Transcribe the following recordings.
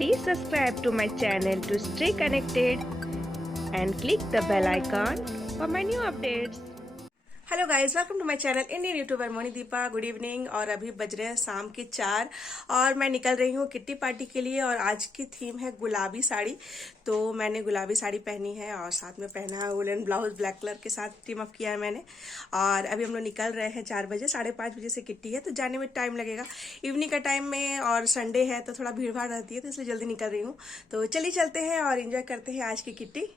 Please subscribe to my channel to stay connected and click the bell icon for my new updates. Hello guys, welcome to my channel Indian YouTuber Moni Deepa. Good evening. और अभी बज रहे हैं शाम के 4 और मैं निकल रही हूँ किट्टी पार्टी के लिए। और आज की थीम है गुलाबी साड़ी, तो मैंने गुलाबी साड़ी पहनी है और साथ में पहना है वुलन ब्लाउज, ब्लैक कलर के साथ टीम अप किया है मैंने। और अभी हम लोग निकल रहे हैं 4 बजे, 5:30 बजे से किट्टी है, तो जाने में टाइम लगेगा इवनिंग का टाइम में, और संडे है तो थोड़ा भीड़ भाड़ रहती है, तो इसलिए जल्दी निकल रही हूँ। तो चलिए चलते हैं और इन्जॉय करते हैं आज की किट्टी।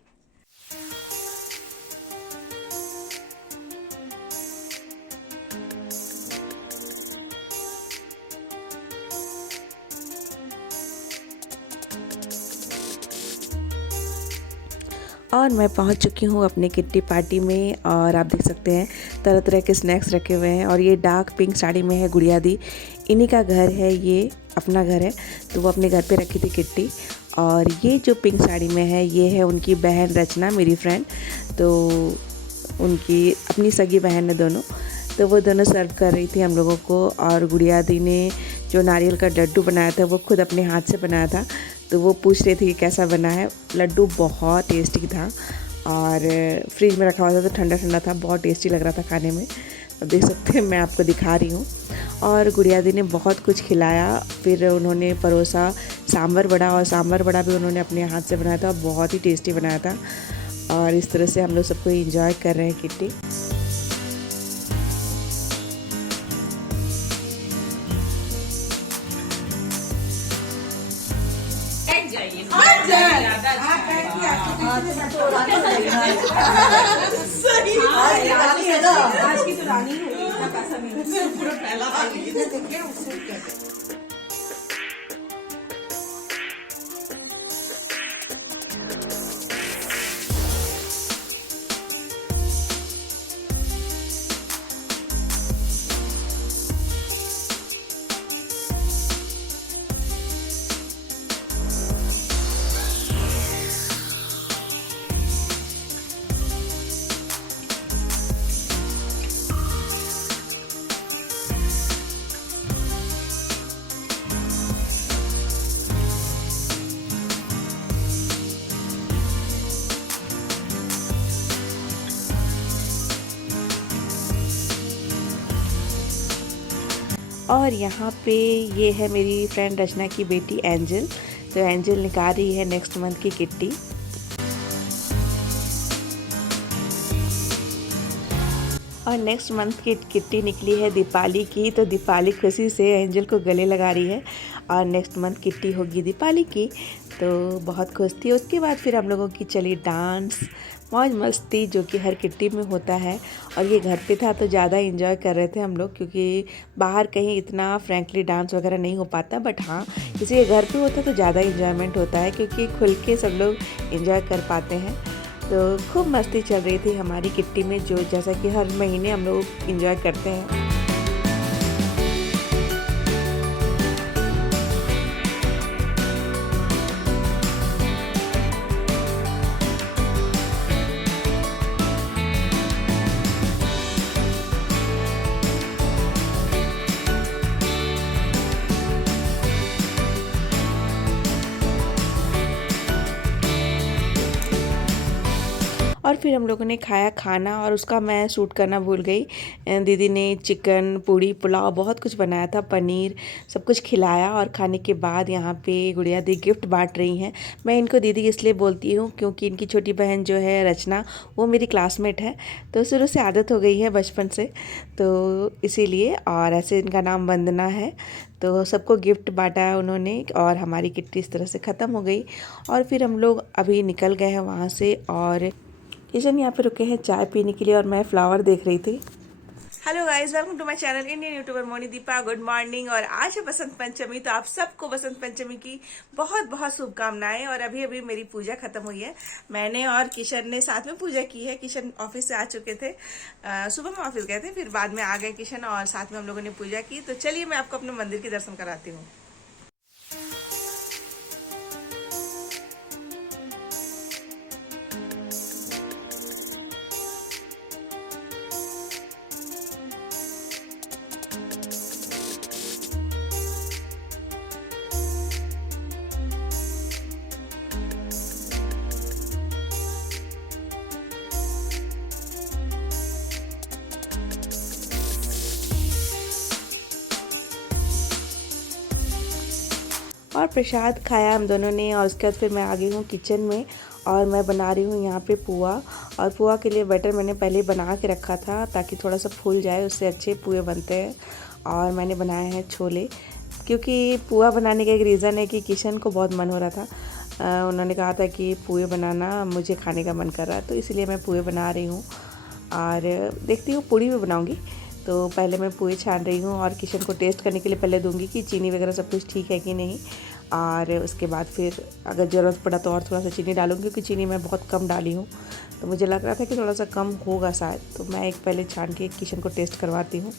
और मैं पहुंच चुकी हूं अपने किट्टी पार्टी में, और आप देख सकते हैं तरह तरह के स्नैक्स रखे हुए हैं। और ये डार्क पिंक साड़ी में है गुड़िया दी, इन्हीं का घर है, ये अपना घर है, तो वो अपने घर पे रखी थी किट्टी। और ये जो पिंक साड़ी में है ये है उनकी बहन रचना, मेरी फ्रेंड, तो उनकी अपनी सगी बहन है दोनों, तो वो दोनों सर्व कर रही थी हम लोगों को। और गुड़िया दी ने जो नारियल का लड्डू बनाया था वो खुद अपने हाथ से बनाया था, तो वो पूछ रही थी कि कैसा बना है। लड्डू बहुत टेस्टी था और फ्रिज में रखा हुआ था तो ठंडा ठंडा था, बहुत टेस्टी लग रहा था खाने में। अब देख सकते हैं, मैं आपको दिखा रही हूँ। और गुड़िया दी ने बहुत कुछ खिलाया, फिर उन्होंने परोसा सांभर वड़ा, और सांभर वड़ा भी उन्होंने अपने हाथ से बनाया था और बहुत ही टेस्टी बनाया था। और इस तरह से हम लोग सबको एंजॉय कर रहे हैं किट्टी। आज की तो रानी है, इसका पैसा नहीं पूरा पहला और यहाँ पे ये है मेरी फ्रेंड रचना की बेटी एंजल, तो एंजल निकाल रही है नेक्स्ट मंथ की किट्टी। और नेक्स्ट मंथ की किट्टी निकली है दीपाली की, तो दीपाली खुशी से एंजल को गले लगा रही है। और नेक्स्ट मंथ किट्टी होगी दीपाली की, तो बहुत खुश थी। उसके बाद फिर हम लोगों की चली डांस, मौज मस्ती, जो कि हर किट्टी में होता है। और ये घर पे था तो ज़्यादा इन्जॉय कर रहे थे हम लोग, क्योंकि बाहर कहीं इतना फ्रैंकली डांस वगैरह नहीं हो पाता। बट हाँ, किसी के घर पे होता तो ज़्यादा इन्जॉयमेंट होता है, क्योंकि खुल के सब लोग इन्जॉय कर पाते हैं। तो खूब मस्ती चल रही थी हमारी किट्टी में, जो जैसा कि हर महीने हम लोग इन्जॉय करते हैं। और फिर हम लोगों ने खाया खाना, और उसका मैं शूट करना भूल गई। दीदी ने चिकन, पूड़ी, पुलाव बहुत कुछ बनाया था, पनीर, सब कुछ खिलाया। और खाने के बाद यहाँ पे गुड़िया दी गिफ्ट बांट रही हैं। मैं इनको दीदी इसलिए बोलती हूँ क्योंकि इनकी छोटी बहन जो है रचना, वो मेरी क्लासमेट है, तो शुरू से आदत हो गई है बचपन से, तो इसीलिए। और ऐसे इनका नाम वंदना है। तो सबको गिफ्ट बांटा उन्होंने, और हमारी किट्टी इस तरह से ख़त्म हो गई। और फिर हम लोग अभी निकल गए हैं वहाँ से, और किशन यहाँ पे रुके हैं चाय पीने के लिए, और मैं फ्लावर देख रही थी। Hello guys, welcome to my channel Indian YouTuber Moni Deepa. Good morning. और आज है बसंत पंचमी, तो आप सबको बसंत पंचमी की बहुत बहुत शुभकामनाएं। और अभी अभी मेरी पूजा खत्म हुई है, मैंने और किशन ने साथ में पूजा की है। किशन ऑफिस से आ चुके थे, सुबह में ऑफिस गए थे, फिर बाद में आ गए किशन, और साथ में हम लोगों ने पूजा की। तो चलिए मैं आपको अपने मंदिर के दर्शन कराती हूँ। और प्रसाद खाया हम दोनों ने और उसके बाद फिर मैं आ गई हूँ किचन में और मैं बना रही हूँ यहाँ पे पुआ। और पुआ के लिए बैटर मैंने पहले बना के रखा था ताकि थोड़ा सा फूल जाए, उससे अच्छे पुए बनते हैं। और मैंने बनाए हैं छोले, क्योंकि पुआ बनाने का एक रीज़न है कि किशन को बहुत मन हो रहा था। उन्होंने कहा था कि पुए बनाना, मुझे खाने का मन कर रहा है, तो इसलिए मैं पुए बना रही हूँ। और देखती हूँ पूड़ी भी बनाऊँगी। तो पहले मैं पुए छान रही हूँ और किशन को टेस्ट करने के लिए पहले दूंगी कि चीनी वगैरह सब कुछ ठीक है कि नहीं। और उसके बाद फिर अगर ज़रूरत पड़ा तो और थोड़ा सा चीनी डालूंगी, क्योंकि चीनी मैं बहुत कम डाली हूँ, तो मुझे लग रहा था कि थोड़ा सा कम होगा शायद। तो मैं एक पहले छान के किशन को टेस्ट करवाती हूँ।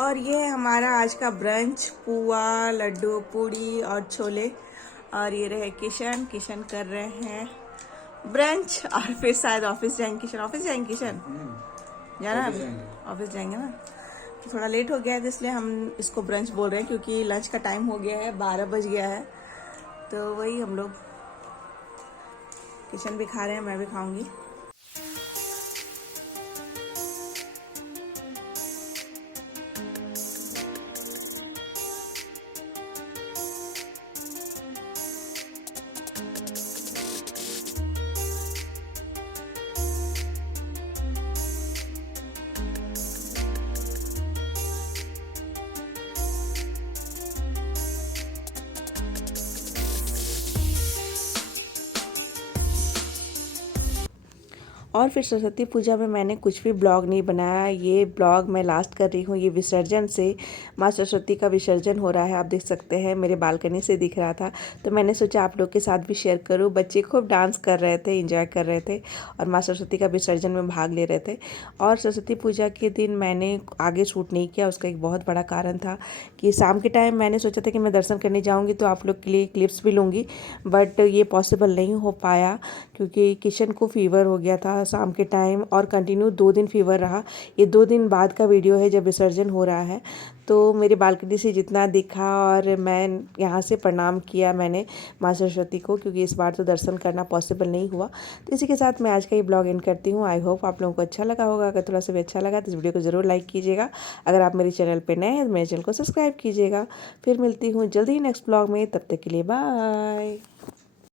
और ये है हमारा आज का ब्रंच, पुआ, लड्डू, पूड़ी और छोले। और ये रहे किशन, किशन कर रहे हैं ब्रंच और फिर शायद ऑफिस जाएंगे किशन। ऑफिस जाएंगे किशन, जाना है ऑफिस जाएंगे ना। तो थोड़ा लेट हो गया है, तो इसलिए हम इसको ब्रंच बोल रहे हैं, क्योंकि लंच का टाइम हो गया है, 12 बज गया है। तो वही हम लोग, किशन भी खा रहे हैं, मैं भी खाऊंगी। और फिर सरस्वती पूजा में मैंने कुछ भी ब्लॉग नहीं बनाया। ये ब्लॉग मैं लास्ट कर रही हूँ। ये विसर्जन से, माँ सरस्वती का विसर्जन हो रहा है, आप देख सकते हैं, मेरे बालकनी से दिख रहा था, तो मैंने सोचा आप लोग के साथ भी शेयर करूँ। बच्चे खूब डांस कर रहे थे, एंजॉय कर रहे थे और माँ सरस्वती का विसर्जन में भाग ले रहे थे। और सरस्वती पूजा के दिन मैंने आगे शूट नहीं किया, उसका एक बहुत बड़ा कारण था कि शाम के टाइम मैंने सोचा था कि मैं दर्शन करने जाऊँगी तो आप लोग के लिए क्लिप्स भी लूँगी, बट ये पॉसिबल नहीं हो पाया क्योंकि किशन को फीवर हो गया था शाम के टाइम और कंटिन्यू 2 दिन फीवर रहा। ये 2 दिन बाद का वीडियो है जब विसर्जन हो रहा है। तो मेरे बालकनी से जितना दिखा और मैं यहाँ से प्रणाम किया मैंने माँ सरस्वती को, क्योंकि इस बार तो दर्शन करना पॉसिबल नहीं हुआ। तो इसी के साथ मैं आज का ये ब्लॉग एंड करती हूँ। आई होप आप लोगों को अच्छा लगा होगा। अगर थोड़ा सा भी अच्छा लगा तो इस वीडियो को ज़रूर लाइक कीजिएगा। अगर आप मेरे चैनल पर नए हैं तो मेरे चैनल को सब्सक्राइब कीजिएगा। फिर मिलती हूँ जल्दी ही नेक्स्ट ब्लॉग में, तब तक के लिए बाय।